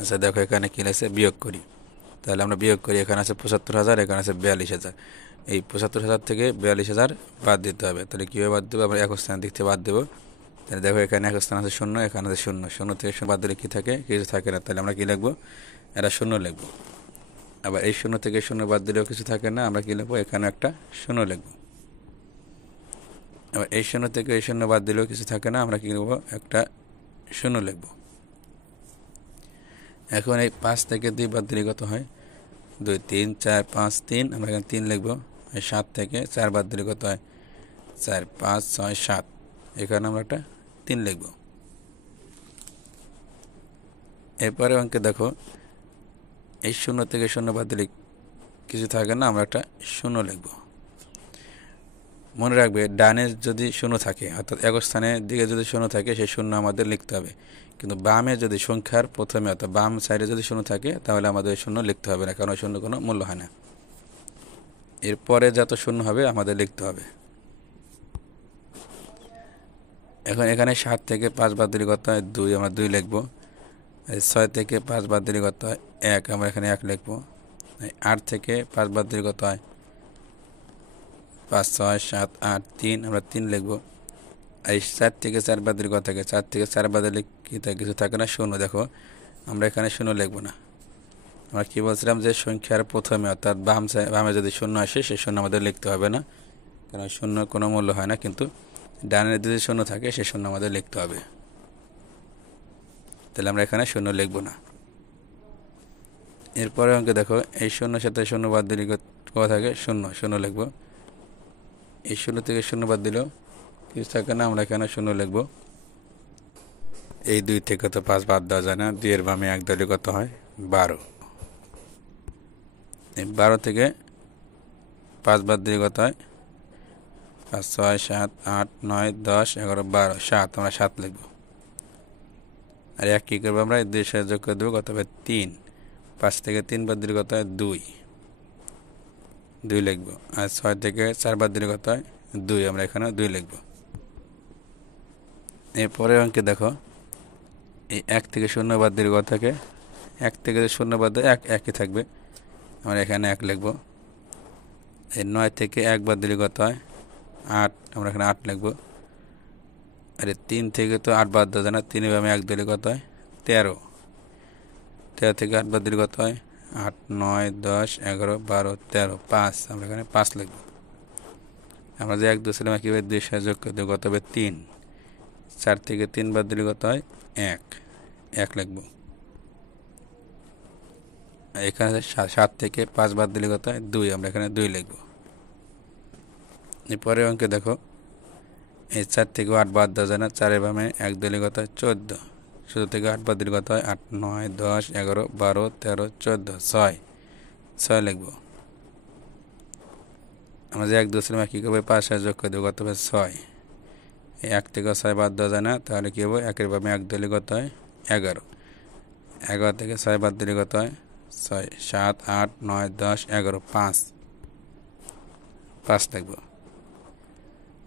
আচ্ছা দেখো এখানে কি আছে, বিয়োগ করি। তাহলে আমরা বিয়োগ করি, এখানে আছে ৭৫,০০০, এখানে আছে ৪২,০০০। এই ৭৫,০০০ থেকে ৪২,০০০ বাদ দিতে হবে। তাহলে কীভাবে বাদ দেবো? আমরা এক স্থানের দিক থেকে বাদ দেবো। তাহলে দেখো এখানে এক স্থান আছে শূন্য, এখানে আছে শূন্য, শূন্য থেকে শূন্য বাদ দিলে কী থাকে? কিছু থাকে না। তাহলে আমরা কী লিখবো? এটা শূন্য লিখবো। আবার এই শূন্য থেকে শূন্য বাদ দিলেও কিছু থাকে না, আমরা কী লিখবো? এখানে একটা শূন্য লিখবো। আবার এই শূন্য থেকে এই শূন্য বাদ দিলেও কিছু থাকে না, আমরা কী লিখবো? একটা শূন্য লিখবো। এখন এই ৫ থেকে ২ বাদ দিলে কত হয়? ২, ৩, ৪, ৫, ৩, আমরা এখানে ৩ লিখবো। ৭ থেকে ৪ বাদ দিলে কত হয়? ৪, ৫, ৬, ৭, এখানে আমরা একটা ৩ লিখবো। এরপরে অঙ্কে দেখো এই শূন্য থেকে শূন্য বাদ দিলে কিছু থাকে না, আমরা একটা শূন্য লিখবো। মনে রাখবে ডানে যদি শূন্য থাকে, অর্থাৎ এক স্থানের দিকে যদি শূন্য থাকে, সেই শূন্য আমাদের লিখতে হবে। কিন্তু বামে যদি সংখ্যার প্রথমে অর্থাৎ বাম সাইডে যদি শূন্য থাকে, তাহলে আমাদের শূন্য লিখতে হবে না, কারণ শূন্য কোনো মূল্য হয় না। এরপরে যত শূন্য হবে আমাদের লিখতে হবে। এখন এখানে ৭ থেকে ৫ বাদ দিলে কত হয়? ২, আমরা ২ লিখবো। ৬ থেকে ৫ বাদ দিলে কত হয়? ১, আমরা এখানে ১ লিখবো। ৮ থেকে ৫ বাদ দিলে কত হয়? ৫, ৬, ৭, ৮, ৩, আমরা ৩ লিখবো। এই ৪ থেকে ৪ বাদ দিলে কত থাকে? ৪ থেকে ৪ বাদ দিলে কী থাকে? কিছু থাকে না, শূন্য। দেখো আমরা এখানে শূন্য লিখবো না। আমরা কী বলছিলাম যে সংখ্যার প্রথমে অর্থাৎ বামে যদি শূন্য আসে, সেই শূন্য আমাদের লিখতে হবে না, কারণ শূন্য কোনো মূল্য হয় না। কিন্তু ডানের যদি শূন্য থাকে, সেই শূন্য আমাদের লিখতে হবে। তাহলে আমরা এখানে শূন্য লিখবো না। এরপরে অঙ্কে দেখো এই শূন্যর সাথে শূন্য বাদ দিলে কত থাকে? শূন্য, শূন্য লিখবো। এই শূন্য থেকে শূন্য বাদ দিলেও কিছু থাকে না, আমরা এখানে শূন্য লিখবো। এই ২ থেকে তো ৫ বাদ দেওয়া যায় না, ২ এর বামে ১ দিলে কত হয়? ১২। এই ১২ থেকে ৫ বাদ দিলে কত হয়? ৫, ৬, ৭, ৮, ৯, ১০, ১১, ১২, ৭, আমরা ৭ লিখবো। আর ১ কী করবো? আমরা ২ সাথে যোগ করে দেবো, কত হবে? ৩। ৫ থেকে ৩ বাদ দিলে কত হয়? ২, ২ লিখবো। আর ৬ থেকে ৪ বাদ দিলে কত হয়? ২, আমরা এখানে ২ লিখবো। এরপরের অঙ্কে দেখো এই ১ থেকে ০ বাদ দিলে কত থাকে? ১ থেকে ০ বাদ দিলে ১, ১ই থাকবে, আমরা এখানে ১ লিখবো। এই ৯ থেকে ১ বাদ দিলে কত হয়? ৮, আমরা এখানে ৮ লিখবো। আর ৩ থেকে তো ৮ বাদ দেওয়া যায় না, ৩ এর বামে ১ দিলে কত হয়? ১৩। ১৩ থেকে ৮ বাদ দিলে কত হয়? ৮, ৯, ১০, ১১, ১২, ১৩, ৫, আমরা এখানে ৫ লিখবো। আমরা যে ১ দিয়েছিলাম একইভাবে ২ সাথে যোগ করে দেবো, কত হবে? ৩। ৪ থেকে ৩ বাদ দিলে কত হয়? ১, ১ লিখবো। এখানে ৭ থেকে ৫ বাদ দিলে কত হয়? ২, আমরা এখানে ২ লিখবো। এরপরে অঙ্কে দেখো এই ৪ থেকে ৮ বাদ দেওয়া যায় না, ৪ এর বামে ১ দিলে কত হয়? ১৪। ১৪ থেকে ৮ বাদ দিলে কত হয়? ৮, ৯, ১০, ১১, ১২, ১৩, ১৪, ৬, ৬ লিখবো। আমরা যে ১ দিয়েছিলাম কী করবো? ৫ সাথে যোগ করে দেবো, কত হবে? ৬। এই ১ থেকে ৬ বাদ দেওয়া যায় না, তাহলে কী হবে? ১ এর বামে ১ দিলে কত হয়? ১১। ১১ থেকে ৬ বাদ দিলে কত হয়? ৬, ৭, ৮, ৯, ১০, ১১, ৫, ৫ লিখবো।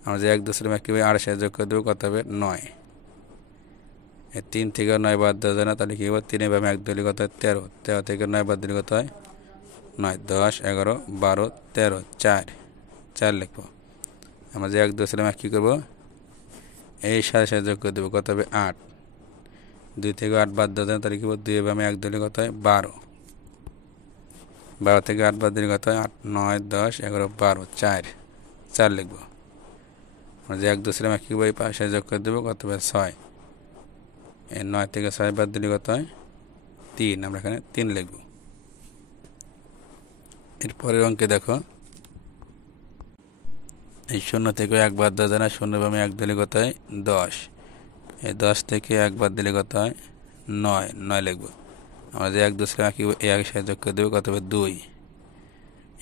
আমরা যে ১ দিয়েছিলাম একইভাবে ৮ সাথে যোগ করে দেবো, কত হবে? ৯। এই ৩ থেকে ৯ বাদ দেওয়া যায় না, তাহলে কী হবে? ৩ এর বামে ১ দিলে কত হয়? ১৩। ১৩ থেকে ৯ বাদ দিলে কত হয়? ৯, ১০, ১১, ১২, ১৩, ৪, ৪ লিখবো। আমরা যে ১ দিয়েছিলাম কী করবো? এই সাথে যোগ করে দেবো, কত হবে? ৮। ২ থেকে ৮ বাদ দেওয়া যায় না, তাহলে কী হবে? ২ এর বামে ১ দিলে কত হয়? ১২। ১২ থেকে ৮ বাদ দিলে কত হয়? ৮, ৯, ১০, ১১, ১২, ৪, ৪ লিখবো। আমরা যে ১ দিয়েছিলাম একইভাবে পাশে যোগ করে দেবো, কত হবে? ৬। এই ৯ থেকে ৬ বাদ দিলে কত হয়? ৩, আমরা এখানে ৩ লিখবো। এরপরের অঙ্কে দেখো এই ০ থেকে ১ বাদ দেওয়া যায় না, ০ বামে ১ দিলে কত হয়? ১০। এই ১০ থেকে ১ বাদ দিলে কত হয়? ৯, ৯ লিখবো। আমরা যে ১ দিয়েছিলাম এই ১ সাথে যোগ করে দেবো, কত হবে? ২।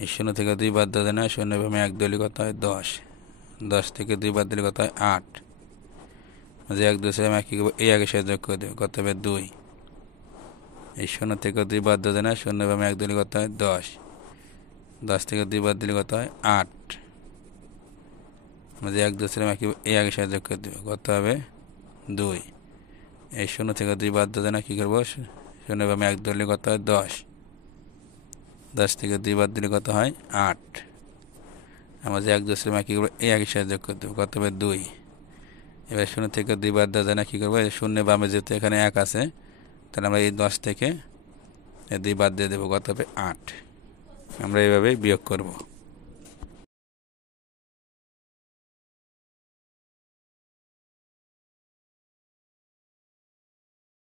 এই ০ থেকে ২ বাদ দেওয়া যায় না, ০ বামে ১ দিলে কত হয়? ১০। ১০ থেকে ২ বাদ দিলে কত হয়? ৮। যে ১ দিয়েছিলাম এই ১ সাথে যোগ করে দেবো, কত হবে? ২। এই ০ থেকে ২ বাদ দেওয়া যায় না, ০ বামে ১ দিলে কত হয়? ১০। ১০ থেকে ২ বাদ দিলে কত হয়? ৮। আমরা যে ১ দিয়েছিলাম এই ১ সাথে যোগ করে দেবো, কত হবে? ২। এই ০ থেকে ২ বাদ দেওয়া যায় না, কী করবো? শূন্য বামে 1 ধরলে কত হয় 10। 10 থেকে 2 বাদ দিলে কত হয় 8। আমরা যে 1 ধরছিলাম কী করবো এই একই সাথে যোগ করে দেবো, কত হবে 2। এবার 0 থেকে 2 বাদ দেওয়া যায় না, কী করবো শূন্য বামে যেহেতু এখানে 1 আছে, তাহলে আমরা এই 10 থেকে 2 বাদ দিয়ে দেবো, কত হবে 8। আমরা এইভাবেই বিয়োগ করব।